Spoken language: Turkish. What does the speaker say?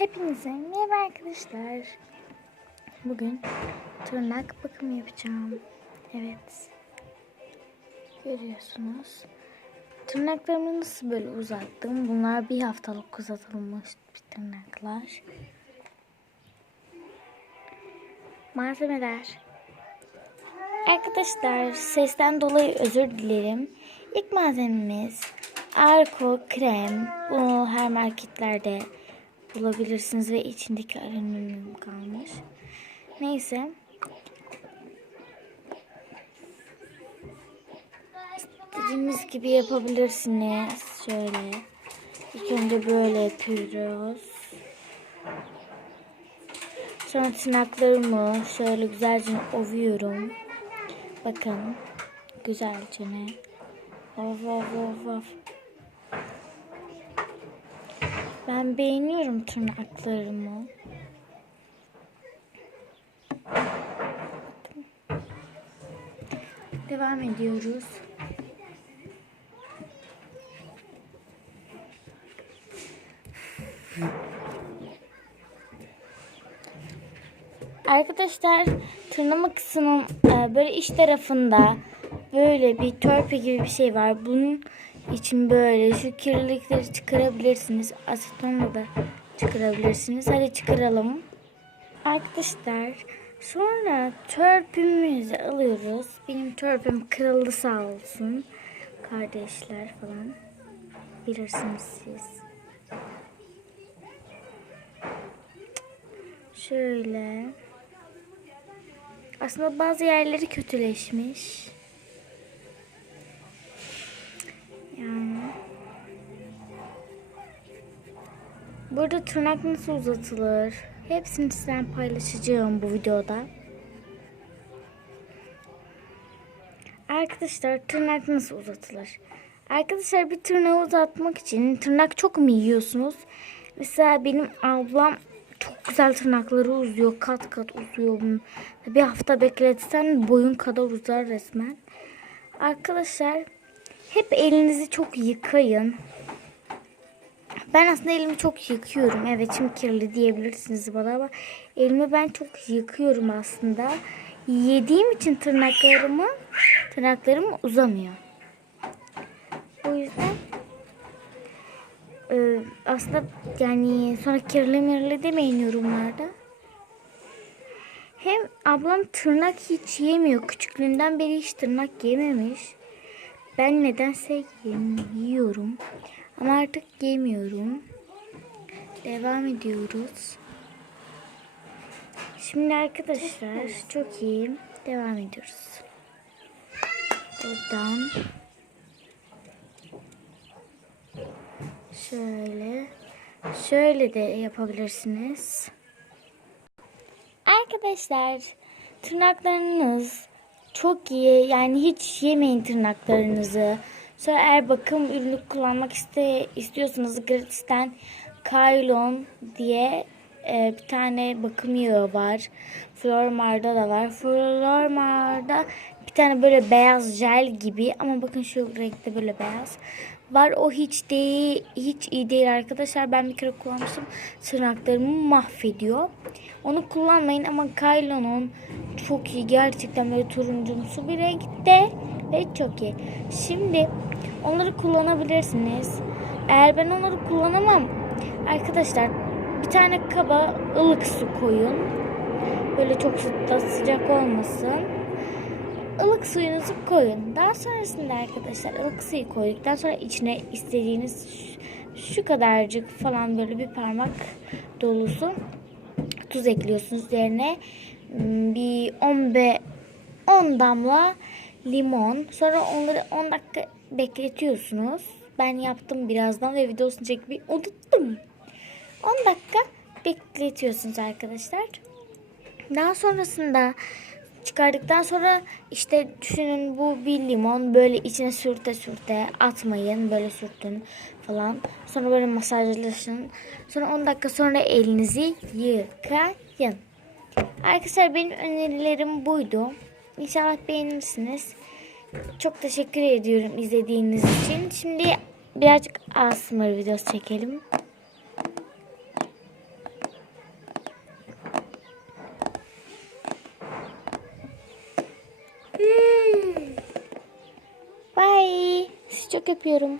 Hepinize merhaba arkadaşlar. Bugün tırnak bakımı yapacağım. Evet. Görüyorsunuz. Tırnaklarımı nasıl böyle uzattım? Bunlar bir haftalık uzatılmış bir tırnaklar. Malzemeler. Arkadaşlar sesten dolayı özür dilerim. İlk malzememiz Arko krem. Bunu her marketlerde bulabilirsiniz ve içindeki alüminyum kalmış. Neyse. İstediğiniz gibi yapabilirsiniz. Şöyle. İlk önce böyle yapıyoruz. Sonra tırnaklarımı şöyle güzelce ovuyorum. Bakın. Güzelce ne? Of of of of. Ben beğeniyorum tırnaklarımı. Devam ediyoruz. Arkadaşlar tırnama kısmının e, böyle iç tarafında böyle bir törpü gibi bir şey var. Bunun için böyle şu kirlilikleri çıkarabilirsiniz. Asetonla da çıkarabilirsiniz. Hadi çıkaralım. Arkadaşlar sonra törpümüzü alıyoruz. Benim törpüm kırıldı sağ olsun. Kardeşler falan. Bilirsiniz siz. Şöyle. Aslında bazı yerleri kötüleşmiş. Yani. Burada tırnak nasıl uzatılır? Hepsini sizden paylaşacağım bu videoda. Arkadaşlar tırnak nasıl uzatılır? Arkadaşlar bir tırnağı uzatmak için tırnak çok mu yiyorsunuz? Mesela benim ablam çok güzel tırnakları uzuyor. Kat kat uzuyor. Bir hafta bekletsen boyun kadar uzar resmen. Arkadaşlar hep elinizi çok yıkayın. Ben aslında elimi çok yıkıyorum. Evet şimdi kirli diyebilirsiniz bana ama elimi ben çok yıkıyorum aslında. Yediğim için tırnaklarımı tırnaklarım uzamıyor. O yüzden e, aslında yani sonra kirli mirli demeyin yorumlarda. Hem ablam tırnak hiç yemiyor. Küçüklüğünden beri hiç tırnak yememiş. Ben nedense yiyorum. Ama artık yemiyorum. Devam ediyoruz. Şimdi arkadaşlar çok iyi. Devam ediyoruz. Buradan şöyle şöyle de yapabilirsiniz. Arkadaşlar tırnaklarınız çok iyi. Yani hiç yemeyin tırnaklarınızı. Sonra eğer bakım ürünü kullanmak iste, istiyorsanız gratisten Kailon diye e, bir tane bakım yağı var. Flormar'da da var. Flormar'da bir tane böyle beyaz jel gibi ama bakın şu renkte böyle beyaz var. O hiç değil, hiç iyi değil arkadaşlar. Ben bir kere kullanmıştım. Tırnaklarımı mahvediyor. Onu kullanmayın ama Kailon'un çok iyi. Gerçekten böyle turuncumsu bir renkte ve çok iyi. Şimdi onları kullanabilirsiniz. Eğer ben onları kullanamam arkadaşlar bir tane kaba ılık su koyun. Böyle çok da sıcak olmasın. Ilık suyunuzu koyun. Daha sonrasında arkadaşlar ılık suyu koyduktan sonra içine istediğiniz şu kadarcık falan böyle bir parmak dolusu tuz ekliyorsunuz. Üzerine bir 10 be 10 damla limon. Sonra onları 10 dakika bekletiyorsunuz. Ben yaptım birazdan ve videosunu çekmeyi unuttum. 10 dakika bekletiyorsunuz arkadaşlar. Daha sonrasında çıkardıktan sonra işte düşünün bu bir limon böyle içine sürte sürte atmayın böyle sürtün falan. Sonra böyle masajlaşın. Sonra 10 dakika sonra elinizi yıkayın. Arkadaşlar benim önerilerim buydu. İnşallah beğenirsiniz. Çok teşekkür ediyorum izlediğiniz için. Şimdi birazcık ASMR videosu çekelim. Çok öpüyorum.